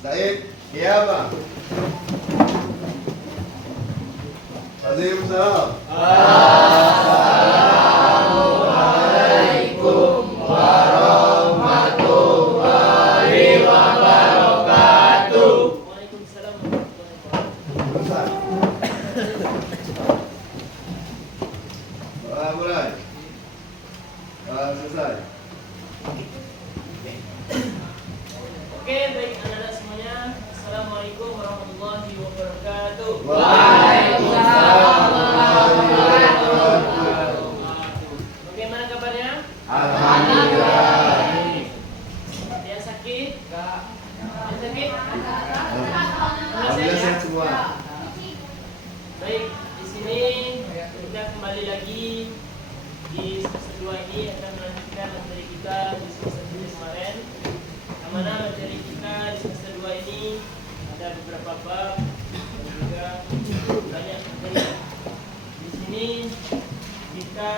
Said, iya Pak. Waalaikumsalam. Assalamualaikum warahmatullahi wabarakatuh. Waalaikumsalam. Selesai. Mulai. Selesai. Oke, baik anak-anak semuanya. Assalamualaikum warahmatullahi wabarakatuh. Waalaikumsalam warahmatullahi wabarakatuh. Bagaimana kabarnya? Alhamdulillah. Ada yang sakit? Yang sakit? Alhamdulillah sehat semua. Baik, di sini kita kembali lagi di semester 2 ini akan melanjutkan materi kita di semester 1 kemarin. Yang mana materi kita di semester 2 ini ada beberapa bab dan juga banyak materi. Di sini kita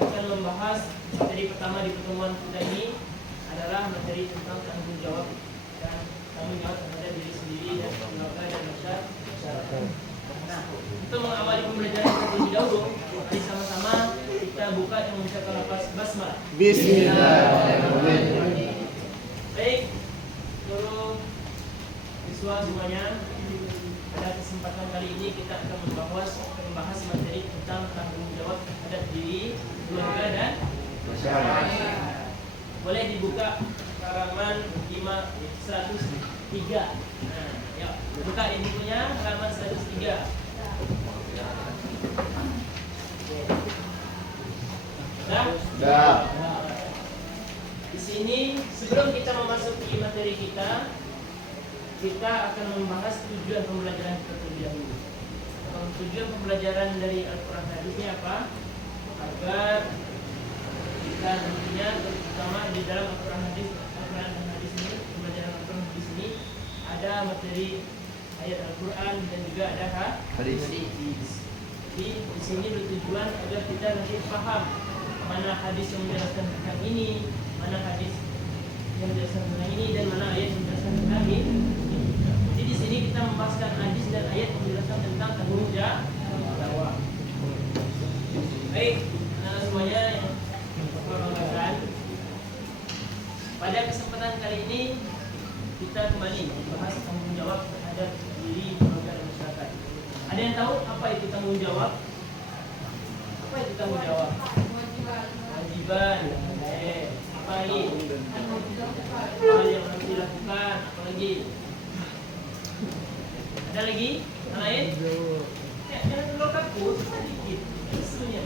akan membahas materi pertama di pertemuan kita ini adalah materi tentang tanggung jawab dan tanggung jawab terhadap diri sendiri dan keluarga dan masyarakat. Nah, untuk mengawali pembelajaran kita terlebih dahulu, mari sama-sama kita buka yang mengucapkan lafaz basmalah. Bismillahirrahmanirrahim. Baik, seluruh siswa semuanya, pada kesempatan kali ini kita akan membahas materi tentang tanggung jawab terhadap diri, keluarga dan masyarakat. Boleh dibuka halaman 103. Nah, yuk, buka ini punya halaman 103. Sudah. Di sini sebelum kita memasuki materi kita akan membahas tujuan pembelajaran kita terlebih dahulu. Tujuan pembelajaran dari Al-Quran hadisnya apa? Agar kita nantinya terutama di dalam Al-Quran dan hadis ini, pembelajaran Al-Quran hadis ini ada materi ayat Al-Quran dan juga ada hadis. Jadi di sini bertujuan agar kita nanti paham mana hadis yang menjelaskan tentang ini, mana hadis yang menjelaskan tentang ini, dan mana ayat yang menjelaskan tentang ini. Jadi di sini kita membahaskan hadis dan ayat yang menjelaskan tentang tanggung jawab. Baik, semuanya yang berkongsi. Pada kesempatan kali ini kita kembali membahas tanggung jawab terhadap diri, keluarga dan masyarakat. Ada yang tahu apa itu tanggung jawab? Apa itu tanggung jawab? Kewajiban. Apa lagi? Hal yang harus dilakukan. Apa lagi? Ada lagi? Yang lain? Ya, jangan terlalu kaku, sedikit. Sebenarnya.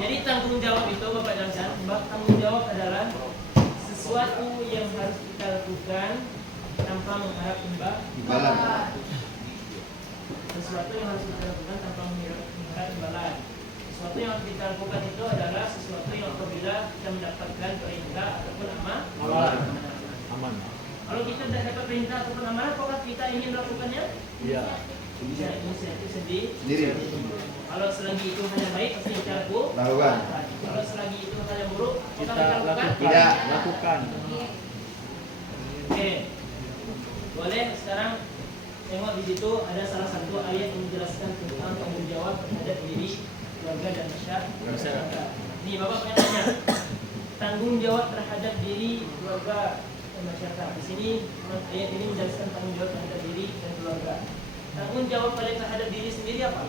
Jadi tanggung jawab itu, Bapak dan Ibu, tanggung jawab adalah sesuatu yang harus kita lakukan tanpa mengharap imbalan. Sesuatu yang harus kita lakukan tanpa mengharap imbalan. Sesuatu yang harus kita lakukan itu adalah sesuatu yang apabila kita mendapatkan perintah ataupun aman. Kalau kita tidak dapat perintah ataupun amanah, apakah kita ingin melakukannya? Iya. Bisa inisiatif Sendiri. Kalau selagi itu hanya baik, pasti kita Lakukan. Kalau selagi itu hanya buruk, apakah Kita kita lakukan? Tidak. Lakukan. Oke. Boleh sekarang tengok di situ ada salah satu ayat yang menjelaskan tentang tanggung jawab terhadap diri, keluarga dan masyarakat. Nih, Bapak pengen tanya. Tanggung jawab terhadap diri, keluarga dan masyarakat. Di sini ayat ini menjelaskan tanggung jawab terhadap diri dan keluarga. Tanggung jawab pada terhadap diri sendiri apa?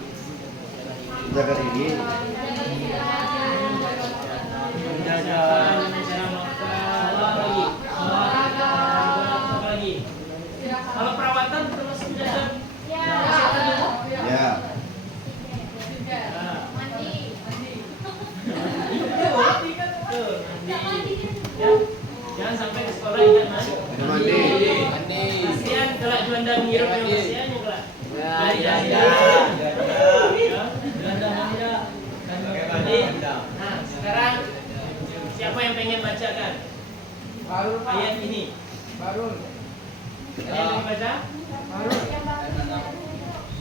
Jaga diri. Menjaga. Cara makan. Apa lagi? Apa lagi? Kalau perawatan termasuk menjaga kesehatan juga? Ya. Nah. Tuh, mandi. Ya. Jangan sampai ke sekolah ingat Mandi. kasihan kalau juanda ngirup yang kasihan ya kelak. Nah, sekarang siapa yang pengen bacakan ayat ini? Ada yang pengen baca?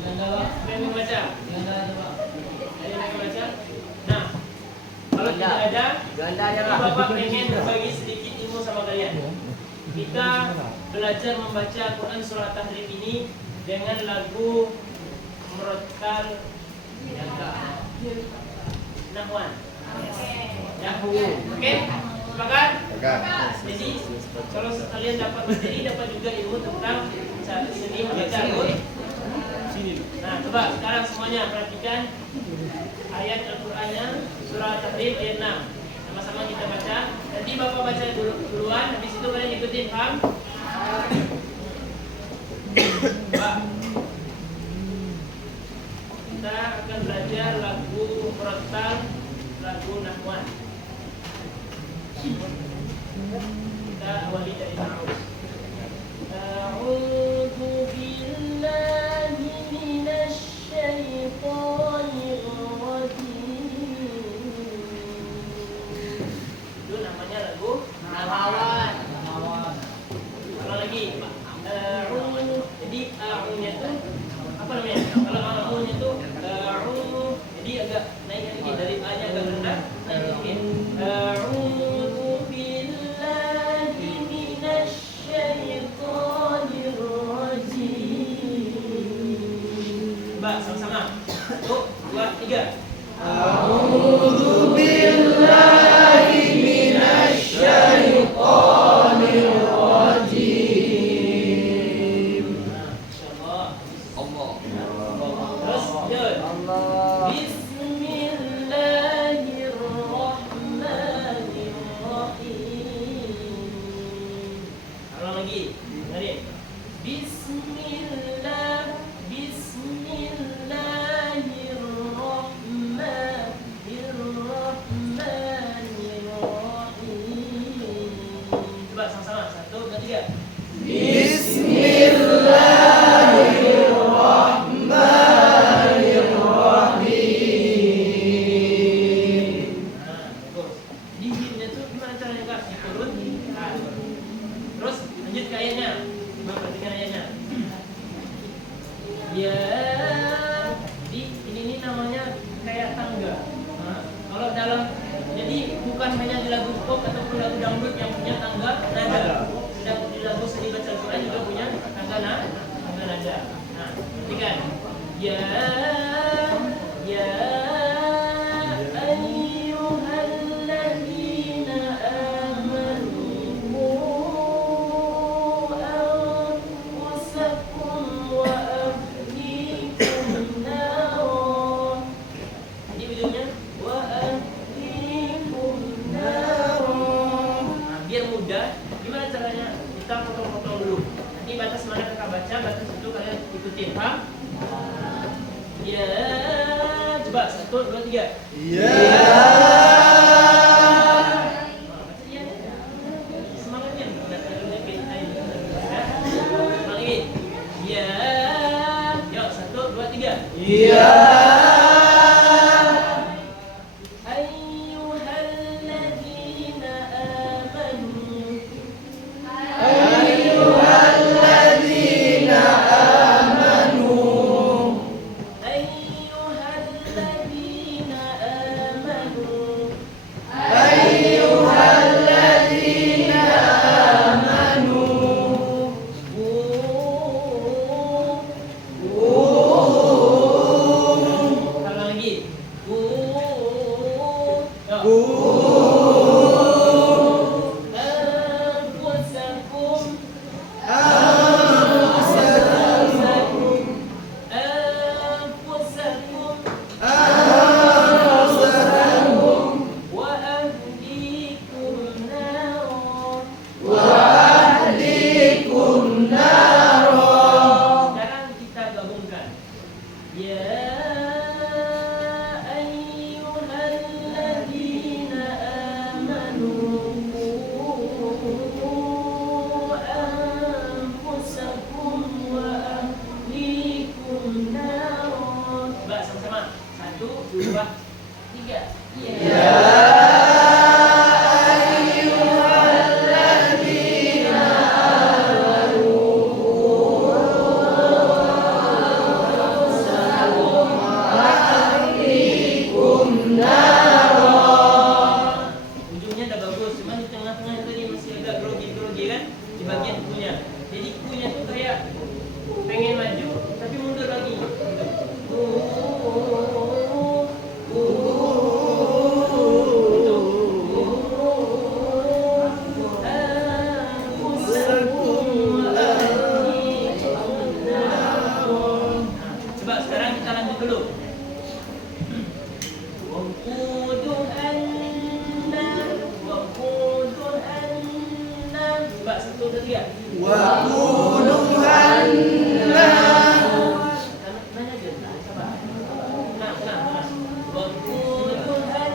Siapa yang pengen baca? Ada yang pengen baca? Nah, Kalau tidak ada, Ganda aja ini lah. Bapak pengen berbagi sedikit ilmu sama kalian. Kita belajar membaca Quran surah Tahrim ini dengan lagu Murattal Nahwan. Yahoo. Oke? Sepakat? Sepakat. Jadi kalau kalian dapat materi, dapat juga ilmu tentang seni membaca Al-Quran. Nah, coba sekarang semuanya perhatikan ayat Al-Qur'annya surah Tahrim ayat 6. Sama-sama kita baca. Nanti Bapak baca duluan, habis itu kalian ikutin, paham? Pak. Kita akan belajar lagu Murattal, lagu Nahwan. Kita awali dari Na'ud. A'udzu billahi minasy syaithanir rajim. Itu namanya lagu Nahwan. Kalau lagi jadi a'u-nya tuh apa namanya? Kalau a'u-nya tuh jadi agak naik lagi dari A-nya agak rendah, naik lagi. A'udzu billahi minasy syaithanir rajim. Coba sama-sama. 1, 2, 3. A'udzu billahi minasy syaithanir rajim. Insyaallah. Allah. Terus lanjut. Allah. Bismillahirrahmanirrahim. Ulang lagi. Dengerin. Bismillahirrahmanirrahim. Coba sama-sama. 1, 2, 3. Bagus. Di himnya tuh gimana caranya Kak? Diturun, ditahan. Terus lanjut ke ayatnya. Coba perhatikan ayatnya. Ya, ini namanya kayak tangga. Nah, kalau dalam jadi bukan hanya di lagu pop ataupun lagu dangdut yang punya tangga nada. Sedang di lagu seni baca Al-Quran juga punya tangga nada. Nah, perhatikan. Ya ayyuhalladzina amanu anfusakum wa ahlikum nara. Jadi ujungnya wa ahlikum nara. Nah, biar mudah, gimana caranya? Kita potong-potong dulu. Nanti batas mana kakak baca, batas itu kalian ikutin, paham? Ya, coba 1, 2, 3. Semangatnya lagi. Ya, yuk 1, 2, 3. Ayyuhalladzina amanu. Ayyuhalladzina amanu. Kalau lagi. Anfusakum wa ahlikum nara. Sekarang kita gabungkan. Ya ayyuhalladzina amanu anfusakum wa ahlikum nara. Coba sama-sama. 1, 2, 3. Waquduhan nar. Waquduhan nar. Mbak, satu dan tiga. Waquduhan Nanya aja, sabar. Nah. Waquduhan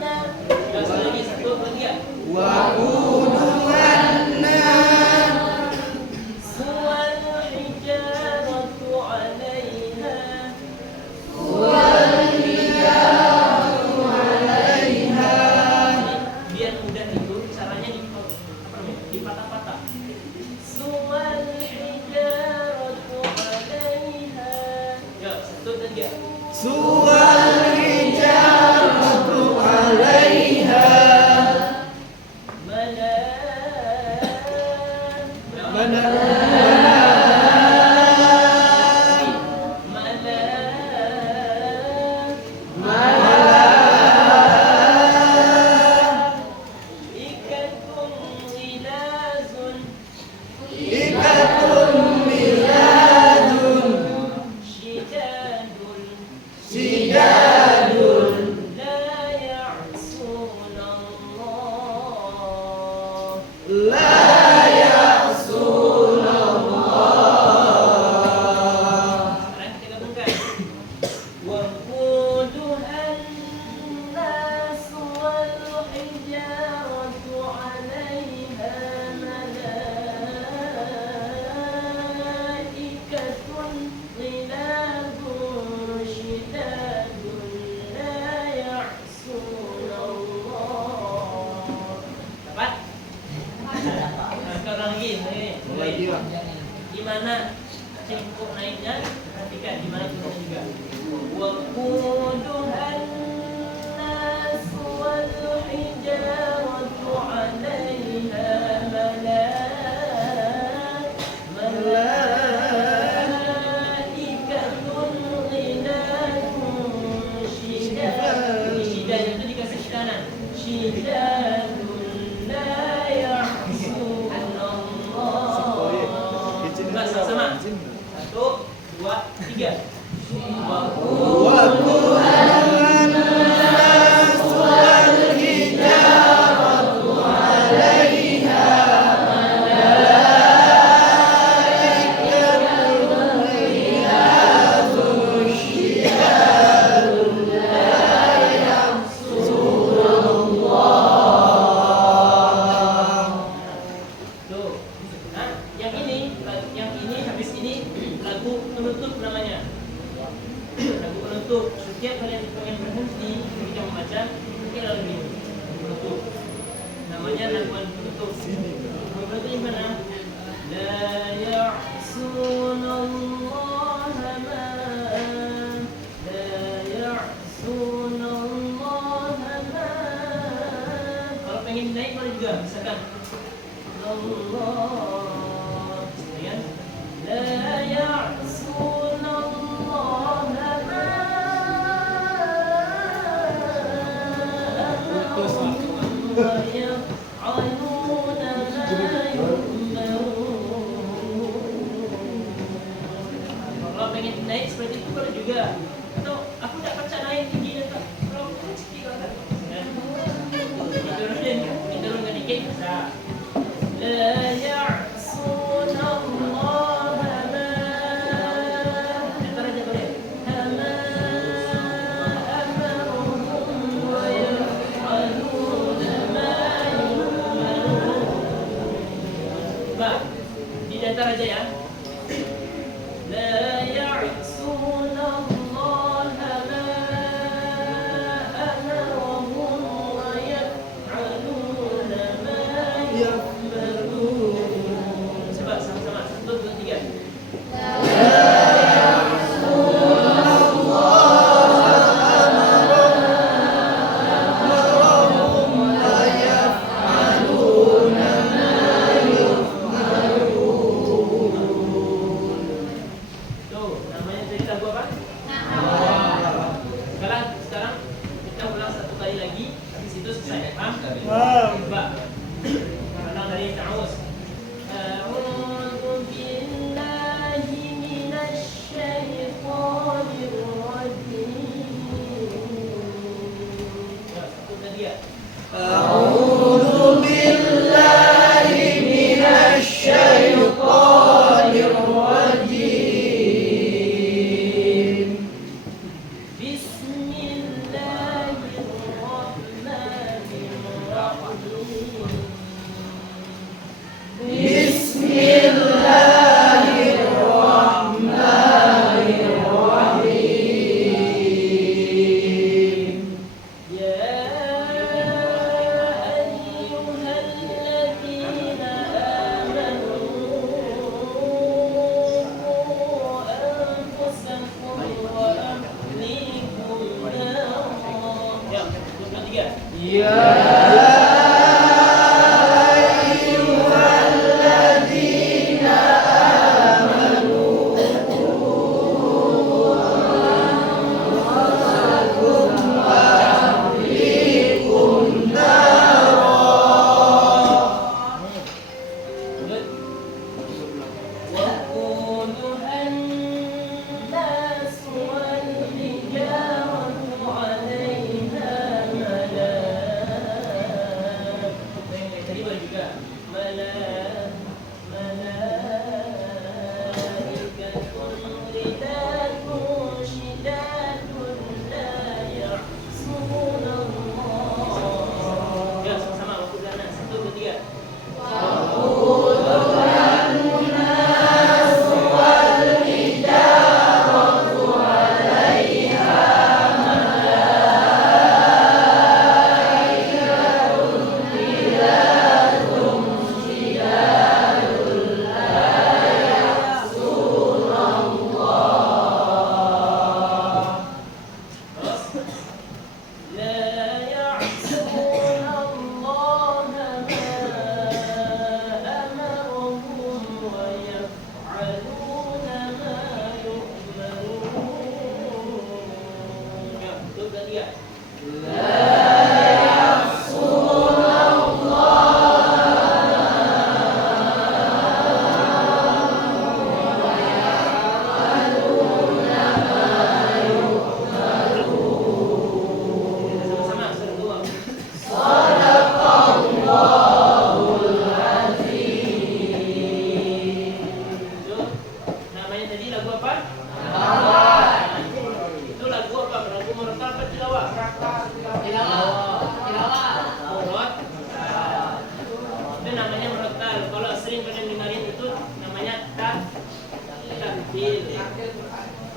nar. Mbak, sekali lagi, satu dan tiga. waquduhan Wal hijaratu 'alaiha. Biar mudah itu caranya dipatah-patah. Suwal hijaratu 'alaiha. Ya, satu dan tiga. Suwal hijaratu 'alaiha ikatun miladun sidadun la Sekarang kita gabungkan. Waquduhan nas wal hijaratu 'alaiha malaikatun ghiladun syidadun la ya'sunallah. Dapat? Nah, sekarang lagi, mulai. Gimana cengkok naiknya? Perhatikan gimana turunnya juga. Waquduhan nas wal hijaratu 'alaiha malaikatun ghiladun syidadun. Syidadun itu dikasih kanan. Syidadun la ya'sunallah. Coba sama-sama. 1, 2, 3. waquduhan nas wal hijaratu 'alaiha malaikatun ghiladun syidadun la ya'sunallah. Tuh. Nah, yang ini habis ini lagu penutup namanya. Lagu penutup. Setiap kalian pengen berhenti ketika membaca, mungkin lagu ini. Penutup. Namanya lagu penutup. Lagu penutup gimana? La ya'sunallaha ma la ya'sunallaha ma. Kalau pengen naik boleh juga, misalkan Allah, kemudian la ya'sunallaha ma wa yaf'aluna ma yu'marun. Kalau pengen naik seperti itu boleh juga. Atau aku tak baca naik tinggi dan tak kalau tinggi kalau tak. Diturunkan dikit bisa. La ya'sunallaha ma. Antara aja boleh. Ma amaruhum wa yaf'aluna ma yu'marun. Ba, di datar aja ya. La ya'sunallaha ma amaruhum wa yaf'aluna ma yu'marun. Coba sama-sama. 1, 2, 3. Tuh, namanya cerita gua apa? Sekarang kita ulang satu kali lagi. Habis itu selesai. Paham? Coba. Ulang dari ta'awuz. A'udzu billahi minasy syaithanir rajim. tiga. A'udzu billahi minasy syaithanir rajim. Bismillahirrahmanirrahim.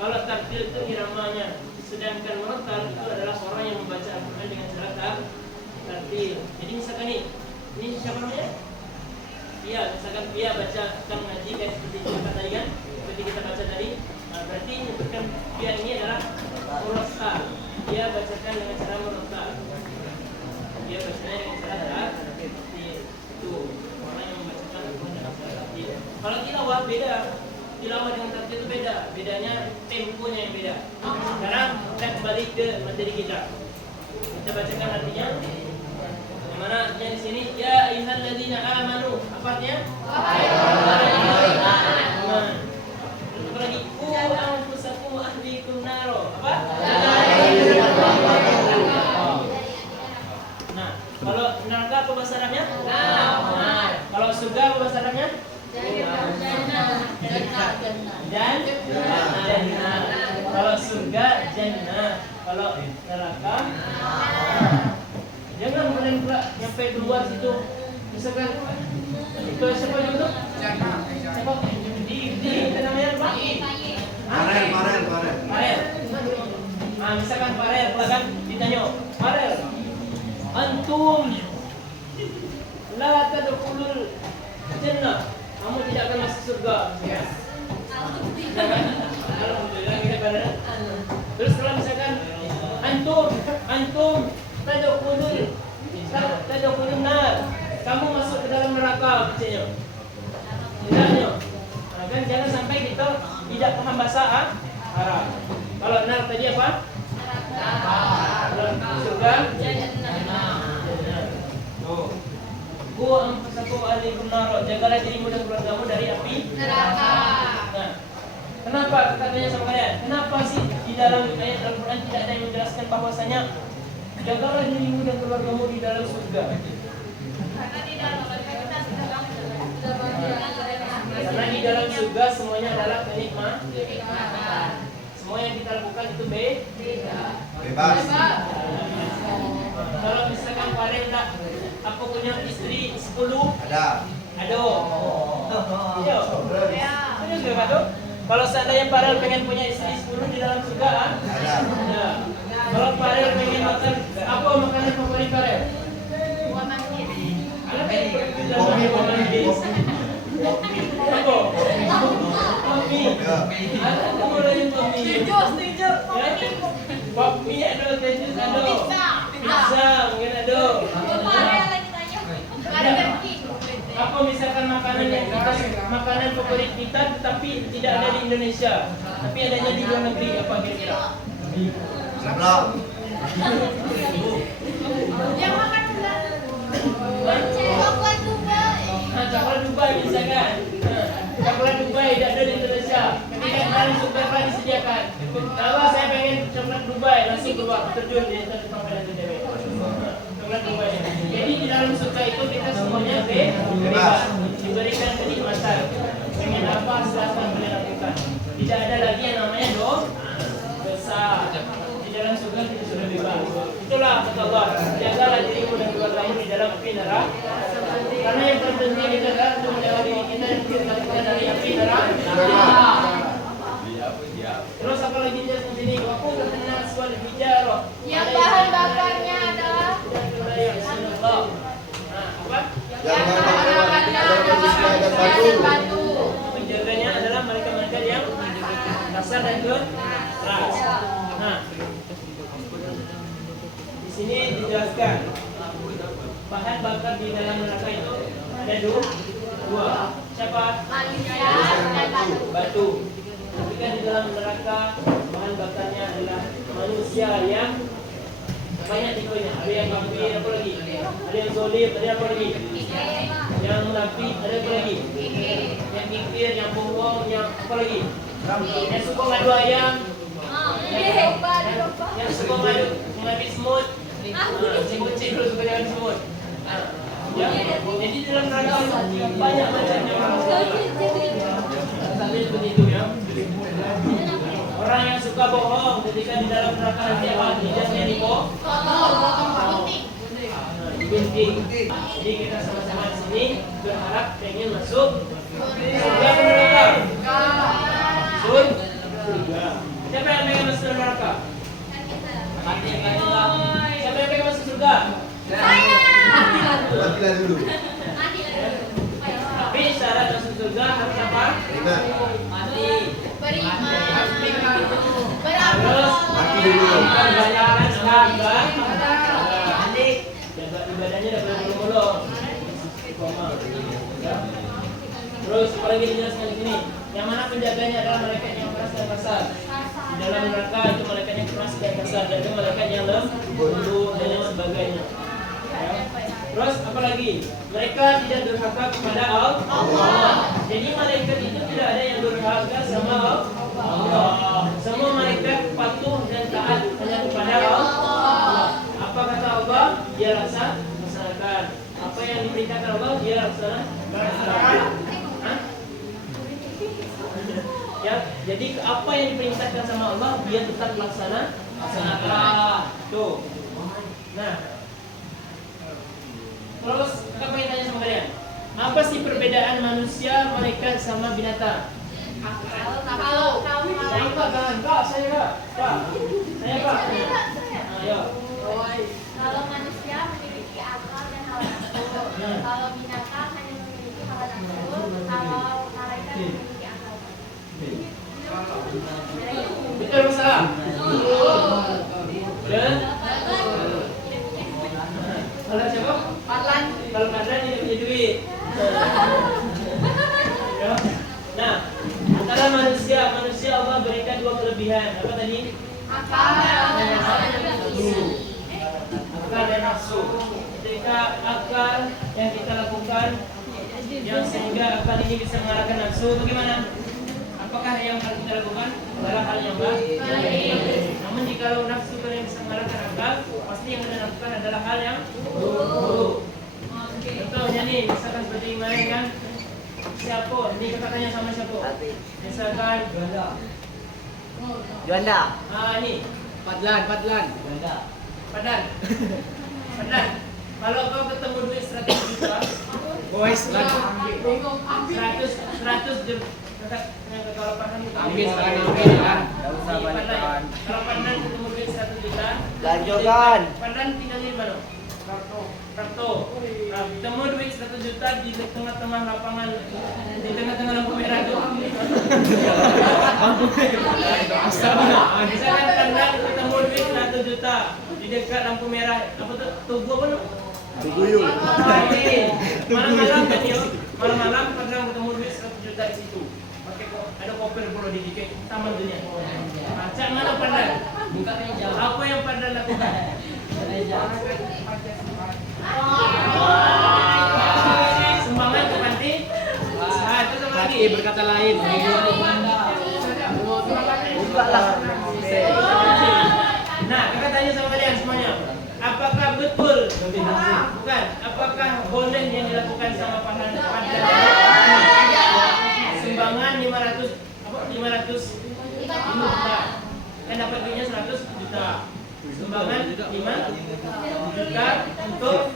Kalau tartil itu iramanya, sedangkan murattal itu adalah orang yang membaca Al-Quran dengan cara tartil. Jadi misalkan ini siapa namanya? Pia, misalkan Pia baca akan ngaji kayak seperti kita tadi kan, seperti kita baca tadi, berarti menyebutkan Pia ini adalah murattal. Dia bacakan dengan cara murattal. Dia bacanya dengan cara tartil. Itu orang yang membacakan Al-Quran dengan cara tartil. Kalau tilawah beda. Tilawah dengan tartil itu beda, bedanya temponya yang beda. Sekarang kita kembali ke materi kita. Kita bacakan artinya. Yang mana artinya di sini? Ya ayyuhalladzina amanu. Apa artinya? Apa lagi? Qu anfusakum wa ahlikum naro. Apa? Nah, kalau neraka apa bahasa Arabnya? Nah, kalau surga apa bahasa Arabnya? Jannah. Kalau surga jannah, kalau neraka jangan kalian pula nyampe keluar situ. Misalkan itu siapa yang itu? Siapa? Di namanya apa? Farel. Nah, misalkan Farel kan ditanya, Farel, antum la tadkhulul jannah. Kamu tidak akan masuk surga. Yes. Alhamdulillah kita pada. Terus kalau misalkan antum tadkhulun nar. Kamu masuk ke dalam neraka katanya. Tidaknya. Nah, kan jangan sampai kita tidak paham bahasa Arab. Kalau nar tadi apa? Surga. Oh. Ku anfusakum ahlikum nar, jagalah dirimu dan keluargamu dari api neraka. Nah, kenapa katanya sama kalian? Kenapa sih di dalam ayat Al-Quran tidak ada yang menjelaskan bahwasanya Jagalah dirimu dan keluargamu di dalam surga. Karena di dalam surga semuanya adalah kenikmatan. Semua yang kita lakukan itu Bebas. Kalau misalkan Farel tak apa punya istri 10, Ada. aduh. Iya. Serius gak aduh? Kalau seandainya Farel pengen punya istri 10 di dalam surga, Ada. ada. Kalau Farel pengen makan apa makanan favorit Farel? Kopi. Apa? Kopi. Ya. Ada mulai kopi. Setuju. Kopi ada, tejus ada. Pizza mungkin ada. Apa misalkan makanan favorit kita tetapi tidak ada di Indonesia, tapi adanya di luar negeri, apa kira-kira? Sebelah. Yang makan Coklat Dubai misalkan. Coklat Dubai tidak ada di Indonesia, ketika dalam surga disediakan. Kalau saya pengen coklat Dubai, langsung keluar terjun di atas pameran TTW. Coklat Dubai. Jadi di dalam surga itu kita semuanya bebas, diberikan kenikmatan. Pengen apa silahkan boleh lakukan. Tidak ada lagi yang namanya dosa. Di dalam surga kita sudah bebas. Itulah kata Allah, jagalah dirimu dan keluargamu di dalam api neraka. Karena yang terpenting itu adalah untuk menjaga diri kita dan kita dari api neraka. Terus apa lagi di sini? Aku berkenal sebuah bicara. yang bahan bakarnya adalah Apa? yang bahan bakarnya adalah batu. Penjaganya adalah mereka-mereka yang kasar dan keras. Nah, di sini dijelaskan bahan bakar di dalam neraka itu ada dua. Siapa? Manusia dan Batu. Ketika di dalam neraka bahan bakarnya adalah manusia yang banyak tipenya. Ada yang kafir, apa lagi? Ada yang zalim, ada apa lagi? Yang munafik, ada apa lagi? Yang kikir, yang bohong, yang apa lagi? Yang suka ngadu ayam, yang suka ngadu semut. Semut cikgu suka jalan semut. Ya, jadi dalam neraka banyak macamnya orang. Tapi seperti itu ya. Orang yang suka bohong ketika di dalam neraka nanti akan hidupnya digunting. Jadi kita sama-sama di sini berharap pengen masuk surga atau neraka? Surga. Siapa yang pengen masuk neraka? Siapa yang pengen masuk surga? Matilah dulu. Tapi syarat masuk surga harus apa? Beriman. Mati. Terus Mati dulu. Perbayaran sahabat. Jaga ibadahnya dapat bolong-bolong. Terus apalagi dijelaskan di sini, yang mana penjaganya adalah malaikat yang keras dan kasar. Di dalam neraka itu malaikat yang keras dan kasar, dan itu malaikat yang lembut dan lain sebagainya. Terus apalagi? Mereka tidak durhaka kepada Allah. Jadi malaikat itu tidak ada yang durhaka sama Allah. Semua malaikat patuh dan taat hanya kepada Allah. Apa kata Allah? Dia laksanakan. Apa yang diperintahkan Allah dia laksanakan. Ya, jadi apa yang diperintahkan sama Allah dia tetap laksanakan. Tuh. Nah, terus kita pengen tanya sama kalian, apa sih perbedaan manusia, malaikat sama binatang? kalau Saya Pak, jangan Pak, saya Pak, saya Pak. Ayo. kalau manusia memiliki akal dan hawa nafsu, kalau binatang hanya memiliki hawa nafsu, kalau malaikat memiliki akal. Betul atau salah? Dan kalau siapa? Padlan. Kalau Padlan dia punya duit. Ya. Nah, antara manusia Allah berikan dua kelebihan. Apa tadi? Akal dan Nafsu. Akal dan nafsu. Ketika akal yang kita lakukan yang sehingga akal ini bisa mengalahkan nafsu, bagaimana? apakah yang harus kita lakukan adalah hal yang baik? Namun jika nafsu kalian bisa mengalahkan akal, pasti yang kalian lakukan adalah hal yang buruk. Contohnya nih, misalkan seperti kemarin kan, siapa? Ini kakak tanya sama siapa? Misalkan Juanda. ini Padlan. Padlan. Kalau kau ketemu duit 100 juta, Boys lan. 100 juta. Kalau Padlan Ambil kan. Enggak usah Kalau balikan. Padlan ketemu duit 100 juta, Lanjutkan. Padlan tinggalnya di mana? Rapto. Nah, ketemu duit 100 juta di tengah-tengah lapangan, di tengah-tengah lampu merah itu. Misalkan Padlan ketemu duit 100 juta di dekat lampu merah, apa tuh? Tugu apa tuh? Tuguyul. Malam-malam kan yo, malam-malam Padlan ketemu duit 100 juta di situ. Pakai ada koper bro di dikit taman dunia. Macam mana Padlan? Buka meja. Apa yang Padlan lakukan? Sumbangan ke panti. Nah, itu sama lagi. Hati berkata lain. Buka lah. Nah, kakak tanya sama kalian semuanya. Apakah betul? Bukan. Apakah boleh yang dilakukan sama Padlan? Sumbangan 500 juta. Kan dapat duitnya 100 juta. Sumbangan 5 juta untuk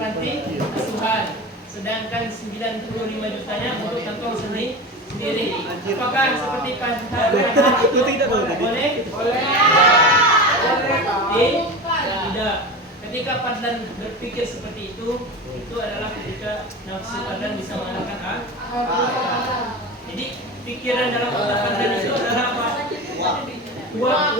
panti asuhan. Sedangkan 95 jutanya untuk kantong sendiri. Apakah seperti Padlan? Itu tidak boleh. Boleh? Tidak. Ketika Padlan berpikir seperti itu adalah ketika nafsu Padlan bisa mengalahkan akal. Jadi pikiran dalam otak Padlan itu adalah apa? Uang.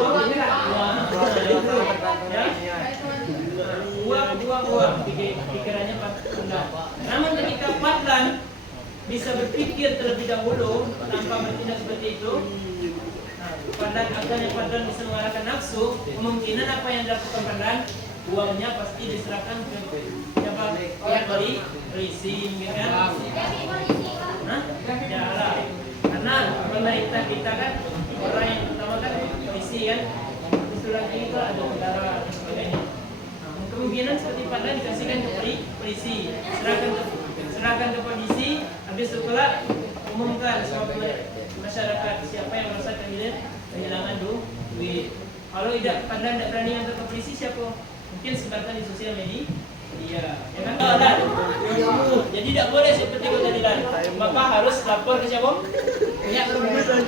Uang. Pikirannya Padlan. Namun ketika Padlan bisa berpikir terlebih dahulu tanpa bertindak seperti itu, Padlan akhirnya Padlan bisa mengalahkan nafsu. Kemungkinan apa yang dilakukan Padlan, uangnya pasti diserahkan ke siapa? Pihak polisi, kan? Jalan. Karena pemerintah kita kan orang yang utama kan polisi kan. Itu lagi itu ada negara dan sebagainya. Kemungkinan seperti Padlan dikasihkan ke polisi, serahkan ke polisi. Habis itu pula umumkan sama masyarakat siapa yang merasa kehilangan duit. Kalau Padlan tidak berani yang ke polisi, siapa? Mungkin sebarkan di sosial media. Iya, ya kan? Jadi tidak boleh seperti itu tadi Dan. Maka harus lapor ke siapa? Pihak berwenang.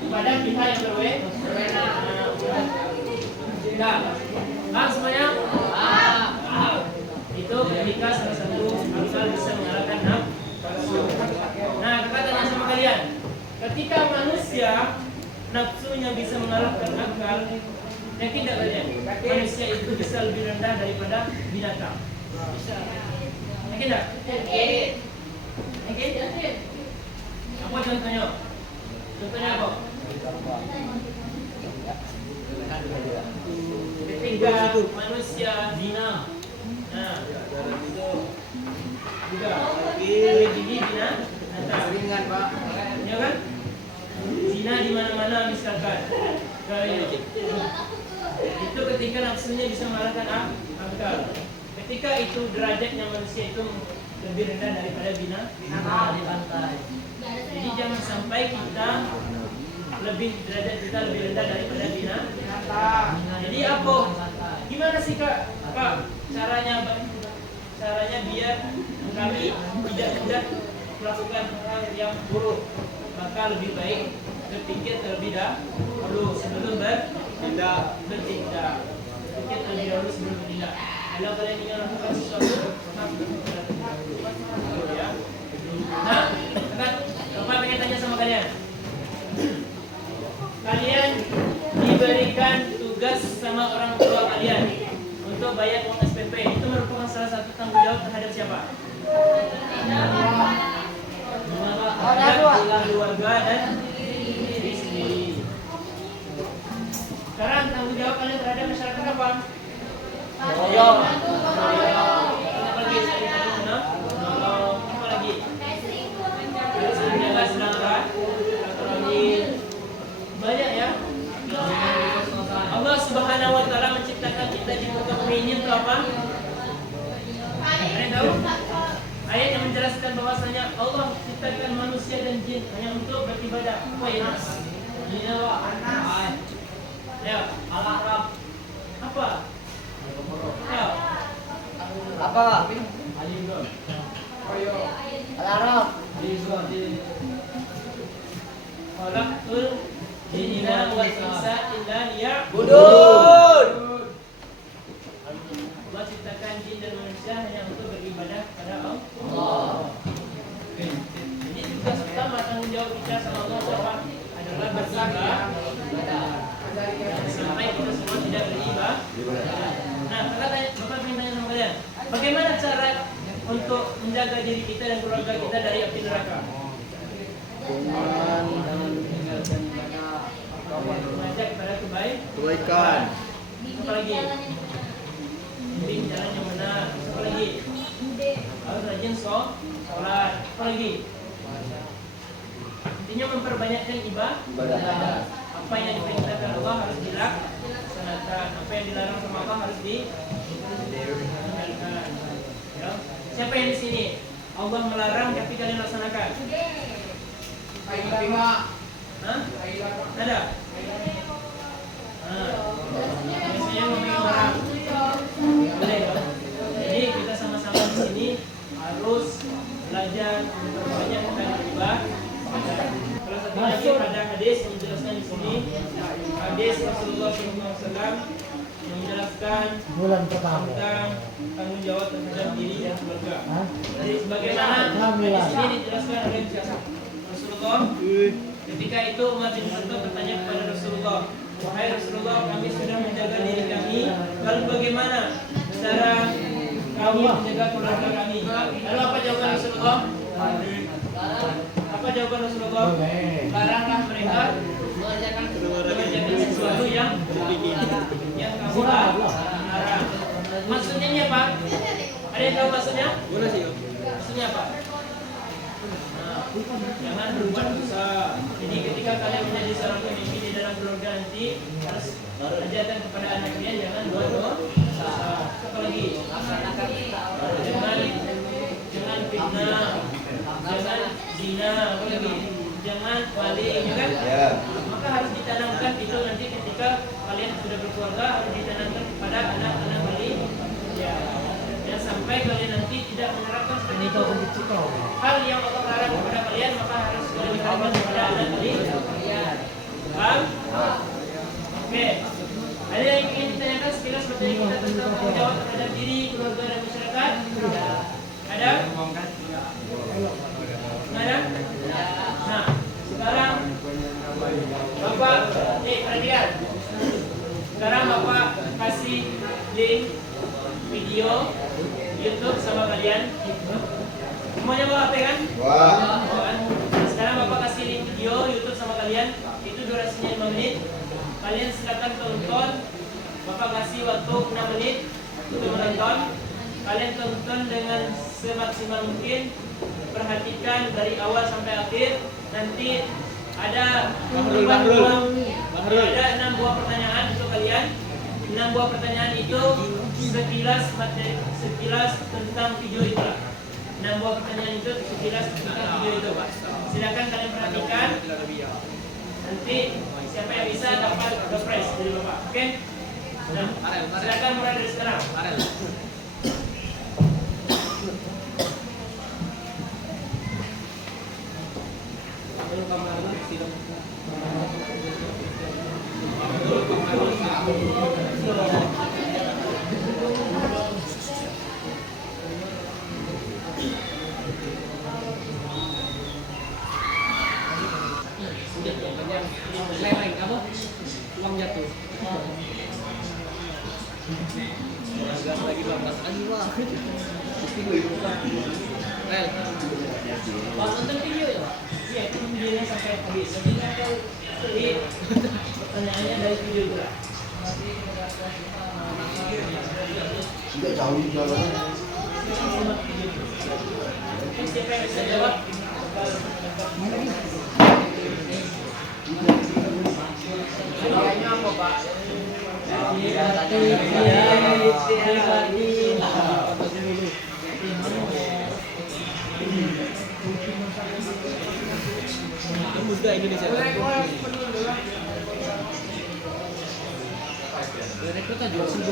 Kepada pihak yang berwenang. Nah, semuanya? Itu ketika salah satu akal bisa mengalahkan nafsu. Nah, kakak tanya sama kalian. Ketika manusia nafsunya bisa mengalahkan akal, yakin tidak kalian? Manusia itu bisa lebih rendah daripada binatang. Yakin tidak? Yakin? Apa contohnya? Contohnya apa? Ketika manusia zina, nah, juga lebih tinggi binatang. Ringan, Pak. Ya kan? Zina di mana-mana misalkan. Itu ketika nafsunya bisa mengalahkan akal. Ketika itu derajatnya manusia itu lebih rendah daripada binatang. Jadi jangan sampai derajat kita lebih rendah daripada binatang. Jadi apa? Gimana sih Pak caranya biar kami tidak mudah melakukan hal yang buruk? Maka lebih baik berpikir terlebih dahulu sebelum bertindak. Berpikir terlebih dahulu sebelum bertindak. Kalau kalian ingin melakukan sesuatu, ya. Nah, Bapak pengen tanya sama kalian. Kalian diberikan tugas sama orang tua kalian untuk bayar uang SPP. Itu merupakan salah satu tanggung jawab terhadap siapa? Terhadap keluarga dan diri sendiri. Sekarang tanggung jawab kalian terhadap masyarakat apa? Apa lagi? Apa lagi? Harus menjaga apa? Ada yang tahu? Ayat yang menjelaskan bahwasanya Allah ciptakan manusia dan jin hanya untuk beribadah. Apa ya? Ya, Al-Arab. Apa? Ya. Apa? Al-Arab. Khalaqul jinna wal insa illa Budut. Allah ciptakan jin dan manusia hanya untuk beribadah kepada Allah. Jadi tugas utama tanggung jawab kita sama Allah adalah beribadah. Sampai kita semua tidak beribadah. Nah, Bapak ingin tanya sama kalian, bagaimana cara untuk menjaga diri kita dan keluarga kita dari api neraka? Mengajak kepada Kebaikan. Apa lagi? Bimbing jalan yang benar. Apa lagi? Harus rajin sholat. Apa lagi? Intinya memperbanyakkan ibadah. Apa yang diperintahkan Allah harus dilaksanakan. Apa yang dilarang sama Allah harus ditinggalkan. Ya. Siapa yang di sini? Allah melarang tapi kalian laksanakan. Hah? Ada? Biasanya memegang barang. Boleh dong. Jadi kita sama-sama di sini harus belajar memperbanyak ibadah. Salah satu lagi ada hadis yang dijelaskan di sini. Hadis Rasulullah SAW yang menjelaskan tentang tanggung jawab terhadap diri dan keluarga. Jadi sebagaimana di sini dijelaskan oleh Rasulullah. Ketika itu Umar bin Khattab bertanya kepada Rasulullah, wahai Rasulullah, kami sudah menjaga diri kami, lalu bagaimana cara kami menjaga keluarga kami? Lalu apa jawaban Rasulullah? Apa jawaban Rasulullah? Laranglah mereka mengerjakan sesuatu yang kamu larang. Maksudnya ini apa? Ada yang tahu maksudnya? Maksudnya apa? Jangan berbuat dosa. Jadi ketika kalian menjadi seorang pemimpin di dalam keluarga nanti harus ajarkan kepada anak kalian jangan buat dosa. Apa lagi? Jangan fitnah, jangan zina, apa lagi? Jangan maling, ya kan? Ya. Maka harus ditanamkan itu nanti ketika kalian sudah berkeluarga harus ditanamkan kepada anak-anak kalian. Ya. Dan sampai kalian nanti tidak menerapkan seperti itu. Hal yang Allah larang kepada kalian maka harus kalian terapkan kepada anak kalian. Paham? Oke. Ada yang ingin ditanyakan sekilas materi kita tentang tanggung jawab terhadap diri, keluarga dan masyarakat? Ada? Ada? Nah, sekarang Bapak, perhatikan. Sekarang Bapak kasih link video YouTube sama kalian. Semuanya bawa HP kan? Wah. Nah, sekarang Bapak kasih link video YouTube sama kalian. Itu durasinya 5 menit. Kalian silakan tonton. Bapak kasih waktu 6 menit untuk menonton. Kalian tonton dengan semaksimal mungkin. Perhatikan dari awal sampai akhir. Nanti ada 6 buah pertanyaan untuk kalian. 6 buah pertanyaan itu sekilas tentang video itu. 6 buah pertanyaan itu sekilas tentang video itu, Pak. Silakan kalian perhatikan. Nanti siapa yang bisa dapat surprise dari Bapak. Oke? Nah, silakan mulai dari sekarang. Uang jatuh. Lagi 12 aja wah. Rel. Pas nonton video ya, Pak? Iya, itu videonya sampai habis. Jadi pertanyaannya dari video itu lah. Tidak jauh juga loh. Siapa yang bisa jawab? Kayaknya apa, Pak? Iya. Tembus dah Indonesia. Rekrut aja jual sih.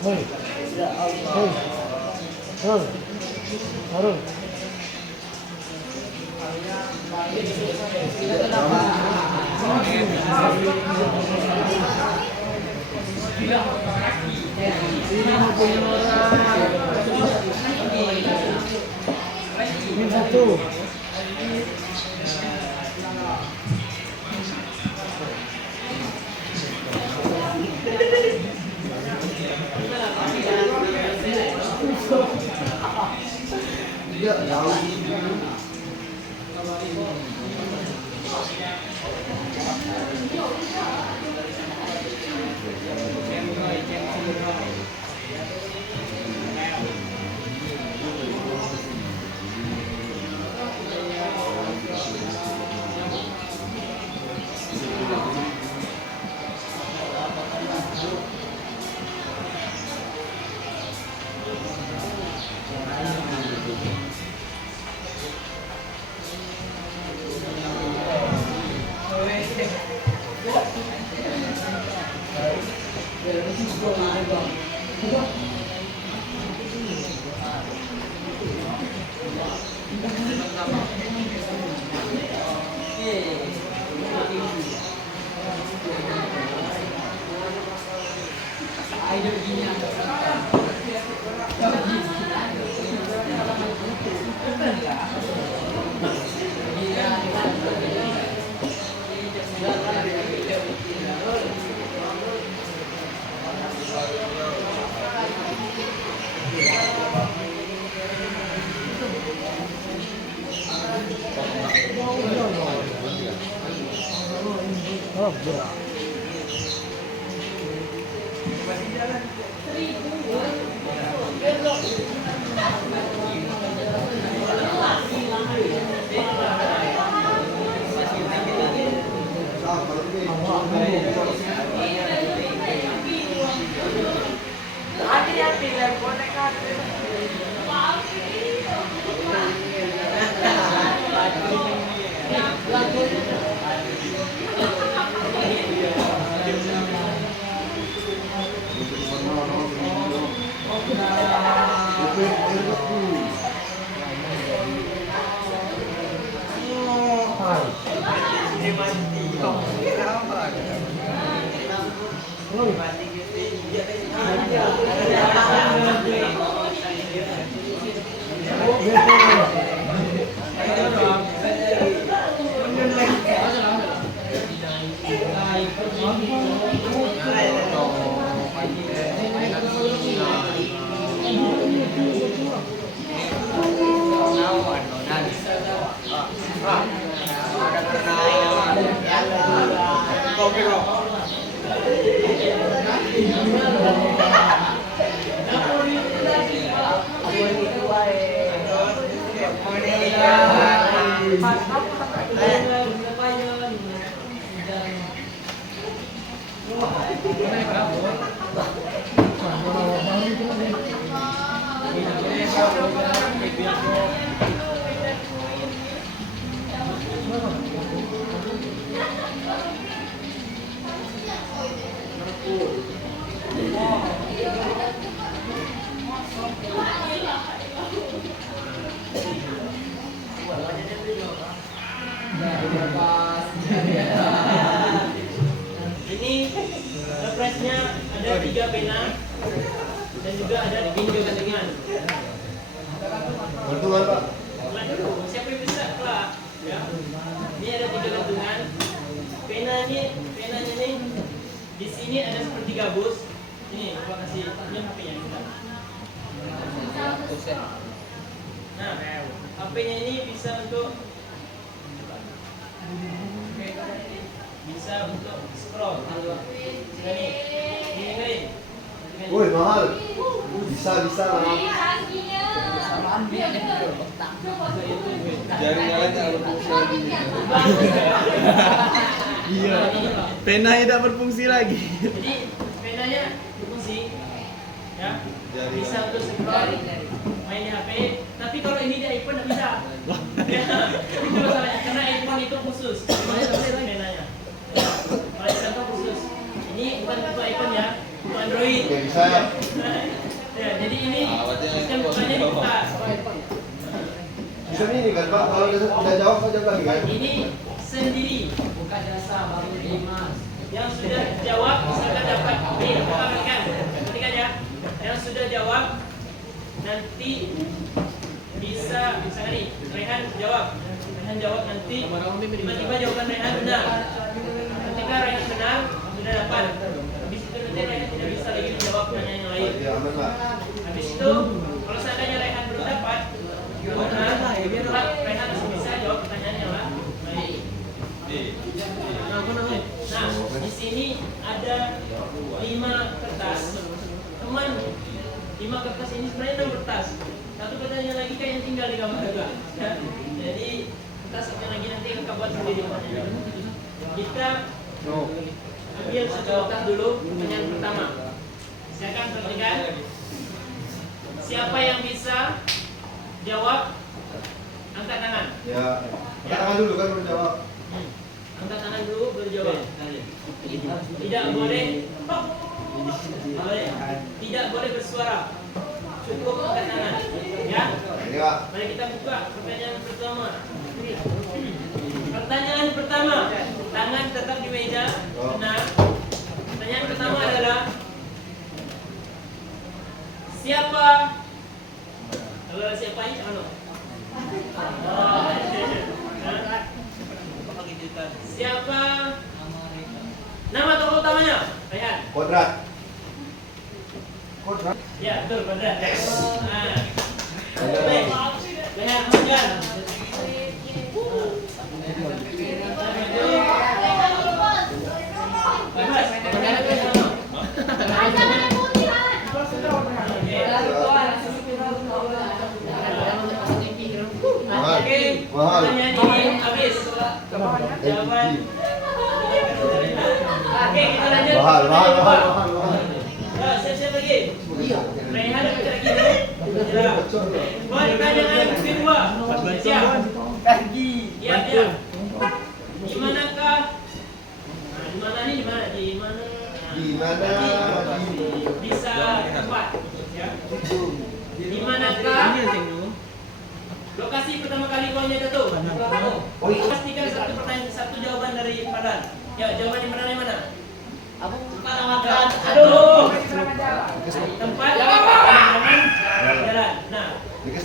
Hei. Hei. Harun. Harun. Ini satu. Ya, jauh. Oh, ya. Ini surprise-nya ada 3 pena dan juga ada 3 gantungan. Bantuan, Pak. Kelas dulu, siapa yang bisa kelas? Ya. Ini ada 3 gantungan. Penanya nih di sini ada seperti gabus. Ini gua kasih ini HP-nya kita. Nah, HP-nya ini bisa untuk scroll. Ini. Woi, mahal. Bisa, mahal. Kakinya. Jaringan tidak berfungsi lagi. Iya. Pena tidak berfungsi lagi. Jadi penanya berfungsi, ya. Jaringan. Bisa untuk scroll, main di HP. Tapi kalau ini di iPhone nggak bisa. Ya, itu masalahnya. Karena iPhone itu khusus. Penanya. Kalau contoh khusus. Ini bukan untuk iPhone ya, untuk Android. Oke, bisa ya. Ya, jadi ini sistem bukanya dibuka. Bisa ini kan Pak, kalau udah jawab aja lagi kan? Ini sendiri. Yang sudah jawab misalkan dapat nih, perhatikan, perhatikan ya. Yang sudah jawab nanti bisa misalkan nih, Rehan jawab nanti tiba-tiba jawaban Rehan benar. Ketika Rehan benar sudah dapat. Habis itu nanti Rehan tidak bisa lagi menjawab pertanyaan yang lain. Ya aman Pak. Habis itu kalau seandainya Rehan belum dapat benar, Rehan masih bisa jawab pertanyaan yang lain. Nah, di sini ada 5 kertas. Teman, 5 kertas ini sebenarnya 6 kertas. Satu pertanyaan lagi kayak yang tinggal di gambar juga. Ya. Jadi kertas satu lagi nanti kita buat sendiri pertanyaan. Kita ambil satu kertas dulu pertanyaan pertama. Silakan perhatikan. Siapa yang bisa jawab? Angkat tangan. Ya, angkat tangan dulu kan baru jawab. Angkat tangan dulu baru jawab. Tidak boleh. Tidak boleh bersuara. Cukup angkat tangan. Ya. Ini Pak. Mari kita buka pertanyaan pertama. Pertanyaan pertama. Tangan tetap di meja. Benar. Pertanyaan pertama adalah siapa? Kalau siapa ini anu? Siapa nama tokoh utamanya? Rehan. Kodrat. Kodrat. Ya, betul, Kodrat. Nah. Baik. Rehan Hamdan. Oke, pertanyaan ini habis. Jawaban. Oke, kita lanjut. Mahal. Ya, siap-siap lagi. Rehan ada bicara gitu. Ya. Pertanyaan kedua. Siap. Ya. Di manakah? Nah, di mana nih? Di mana? Di mana? Bisa tempat. Ya. Di manakah? Lokasi pertama kali kau nyata tuh. Pastikan satu pertanyaan, satu jawaban dari Padan. Ya, jawaban yang mana? Aduh. Tempat jalan. Nah, Dekat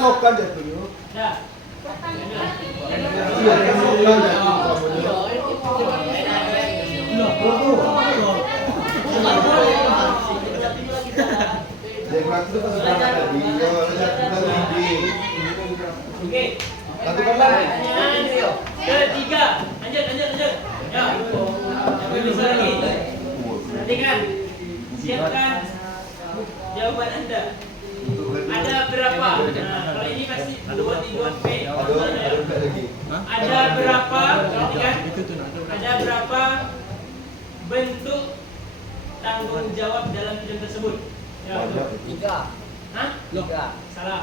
lokan jatuh. dah. Iya, dekat lokan jatuh. Jangan itu pas tadi. Kalau kita lebih. Oke. Nanti kan lagi. Pertanyaan ketiga. Lanjut. Ya. Yang bisa lagi. Perhatikan. Siapkan jawaban Anda. Ada berapa? Nah, kalau ini pasti 2 P. Ada lagi. Ada berapa? Perhatikan. Ada berapa bentuk tanggung jawab dalam film tersebut? Ya. Banyak. Hah? Salah.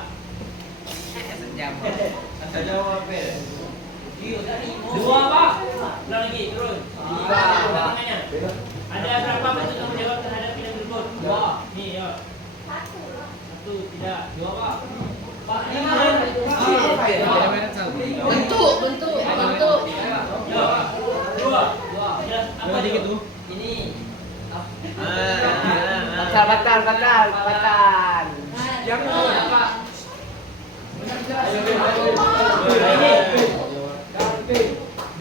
Dua Pak. Ulang lagi, turun. Tangannya. Ada berapa bentuk tanggung jawab terhadap film tersebut? Dua. Nih, ya. Satu, tidak. Dua Pak. Pak, ini Bentuk. ya. Dua. Jelas apa itu? Ini. Batal. Jangan Pak.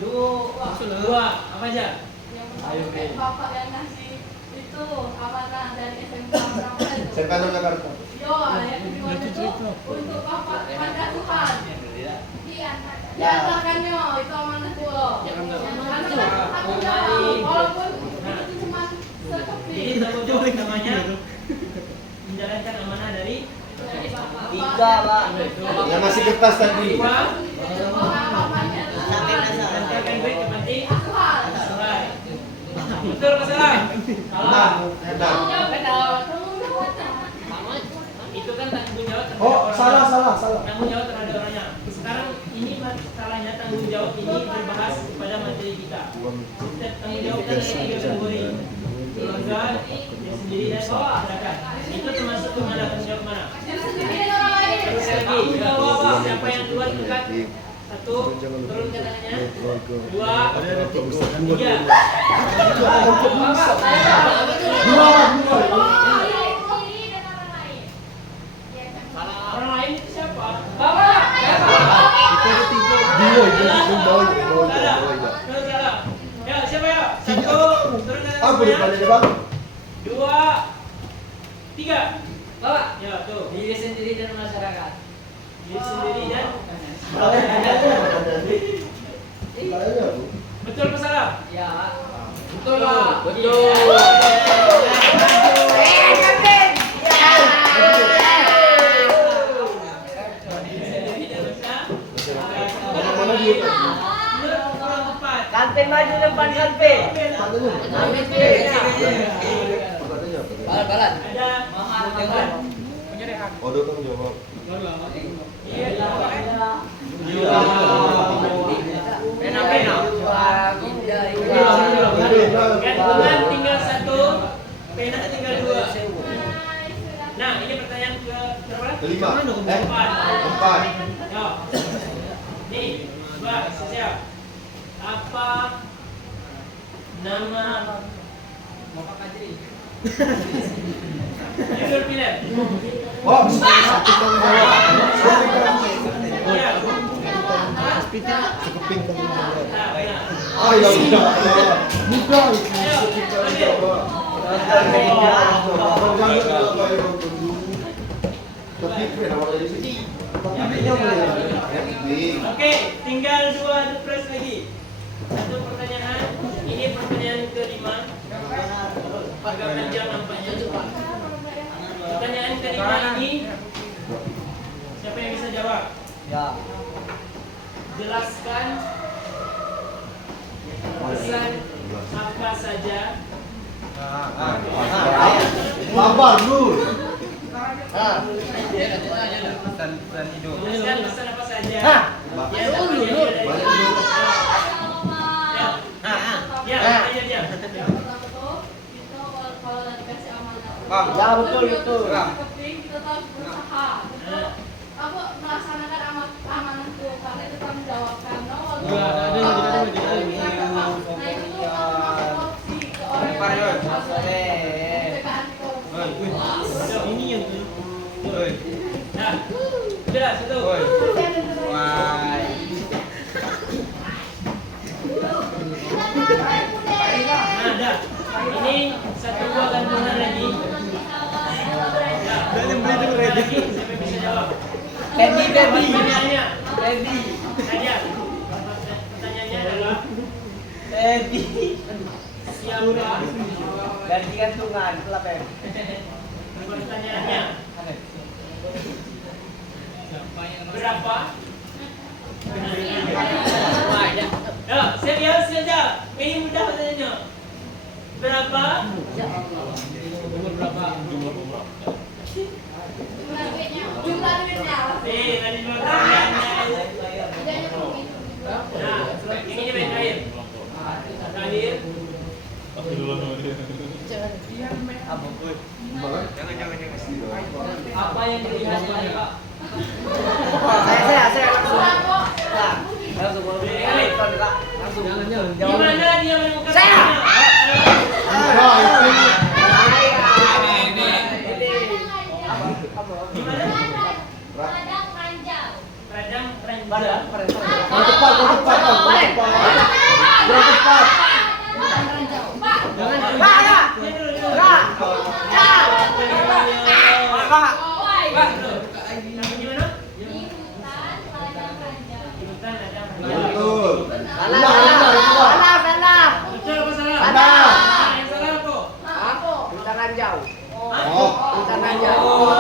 Dua. Apa aja? Yang bapak yang ngasih itu amanah dari SMK berapa itu? Saya kan Jakarta. Yo, yang kedua itu untuk bapak pada Tuhan. Diantarkannya itu amanah tuh. Karena aku jawab, walaupun itu cuma Jadi seperti tanggung jawab namanya menjalankan amanah dari Tiga, Pak. Yang masih kertas tadi. Dua. Tempelkan baik ke penting. Asuhan. Betul apa salah? Salah. Benar. Itu kan tanggung jawab terhadap Oh, orangnya. salah. Tanggung jawab terhadap orangnya. Sekarang ini masalahnya tanggung jawab ini berbahas kepada materi kita. Setiap tanggung jawab kan ada 3 kategori. Keluarga, dia sendiri dan masyarakat. Itu termasuk kemana tanggung jawab mana? Terus lagi, siapa yang duluan dekat? 1, turun ke tangannya. 2, 3. Orang lain itu siapa? Bapak. Itu ada 3. Salah. Ya, siapa ya? 1, turun ke Aku di tangannya. Bang. 2, 3. Bapak. Ya, tuh. Diri sendiri dan masyarakat. Diri sendiri dan betul apa salah? Ya. Betul, Pak. Mana dia? Kantin maju depan kantin. Balan. Ada Oh, tanggung jawab. Pena. Gantungan tinggal 1, pena tinggal 2. Nah, ini pertanyaan ke berapa? Kelima. Keempat. Ya. Nih, coba siap. Apa nama judul film? Oh, satu tanggung jawab. Iya. Sekeping tanggung jawab. Nah, benar. Oh, ya udah. Bukan. Ayo, Tapi kenapa dari sini? Oke, tinggal 2 press lagi. Satu pertanyaan. Ini pertanyaan kelima. Agak panjang nampaknya. Pertanyaan kelima ini, siapa yang bisa jawab? Ya. Jelaskan pesan apa saja. Sabar lu. Jelaskan pesan apa saja. Ya, ya. Ya, betul. Kita harus berusaha. Aku melaksanakan amanah itu karena itu tanggung jawab karena Ini yang Nah, udah satu. Nah, dah. Ini 1 buah gantungan lagi. Nah, lagi. Siapa yang bisa jawab? Baby. Pertanyaannya. Baby. Nadia. Pertanyaannya adalah Baby. siapa? Ganti gantungan, kelap ya. Pertanyaannya berapa? Ya, serius saja. Ini mudah pertanyaannya. Berapa? Jumlah duitnya. Tadi dua pertanyaannya. Nah, ini dia yang terakhir. Terakhir. Apa yang dilihat oleh Pak? Saya langsung langsung. Gimana dia menemukan Saya. Gimana? Radang ranjau. Radang Padahal ranjau. Cepat. Radang ranjau. Pak. Gimana? Di hutan radang ranjau. Di hutan radang ranjau. Betul. Salah. Betul apa salah? Salah. Yang salah apa? Tangan jauh. Oh. Tangan jauh.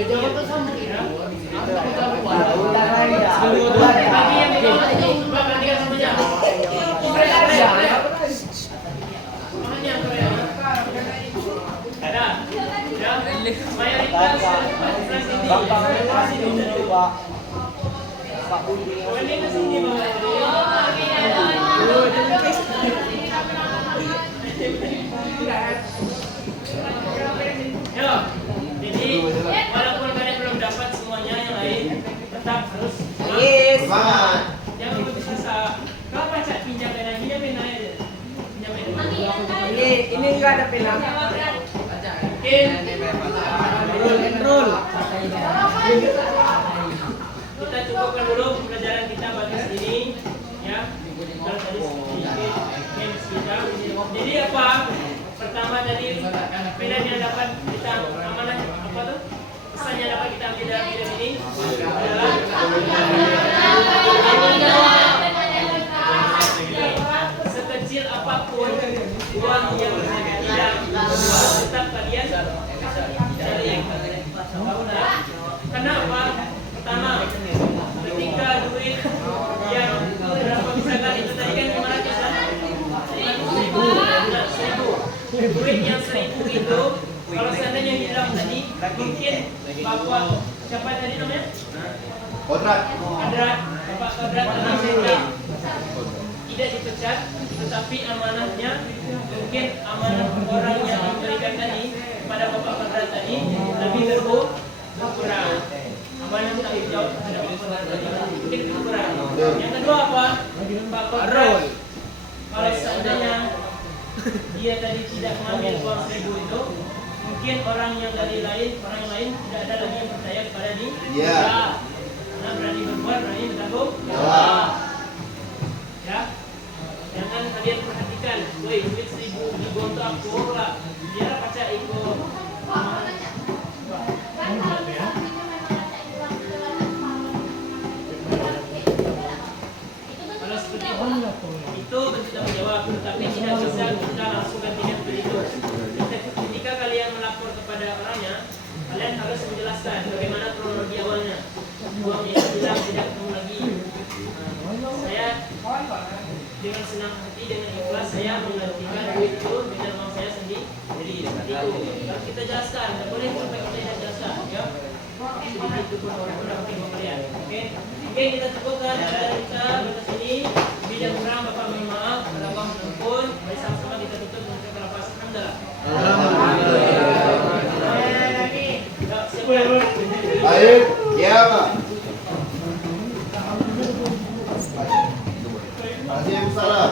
Jawab tuh sama ya. Udah lagi ya. Bagi yang belum itu perhatikan semuanya. Makanya ada. Ya. Mayoritas Frans ini. Bapak ini coba. Pak Budi. Ini ke sini Bang. Yo, jadi walaupun kalian belum dapat semuanya yang lain, tetap harus Yes. Semangat. jangan putus asa. Kau baca pinjam pena aja, pinjam pena. Ini enggak ada pena. Mungkin Enroll. kita cukupkan dulu pembelajaran kita bagian ini, ya. Kalau tadi sedikit games kita. Jadi apa? Pertama tadi pena yang dapat kita amanah apa tuh? Pesan yang dapat kita ambil dari video ini adalah sekecil apapun uang yang tidak tetap kalian cari. Kenapa? Pertama, ketika duit yang berapa misalkan itu tadi kan 500 kan? 1000. Duit yang 1000 itu kalau seandainya hilang tadi, mungkin bapak siapa tadi namanya? Kodrat. Kodrat, bapak Kodrat tenang saja. Tidak dipecat, tetapi amanahnya mungkin amanah orang yang memberikan tadi kepada bapak Kodrat tadi lebih berkurang. Amanah tanggung jawab terhadap bapak Kodrat tadi mungkin berkurang. Yang kedua apa? Pak Kodrat kalau seandainya dia tadi tidak mengambil uang 1000 itu, mungkin orang yang lain tidak ada lagi yang percaya kepada dia. Iya. Karena berani berbuat, berani bertanggung Jawab. ya. Jangan kalian perhatikan, woi duit 1000 digontok aku lah, biar kaca ikut. Kalau seperti itu bentuk tanggung jawab, tetapi tidak bisa kita langsung gantikan begitu. Ketika kalian melapor kepada orangnya, kalian harus menjelaskan bagaimana kronologi awalnya. Uangnya hilang, tidak ketemu lagi. Saya dengan senang hati, dengan ikhlas saya menggantikan duit itu dengan uang saya sendiri. Jadi seperti itu harus kita jelaskan. Tidak boleh sampai kita tidak jelaskan, ya. Jadi itu pun orang kalian. Oke, kita cukupkan dari kita batas ini. Bila kurang Bapak mohon maaf, kalau Bapak mengampun. Mari sama-sama kita tutup dengan kata lafaz alhamdulillah. Baik. Ya, Pak. Waalaikumsalam.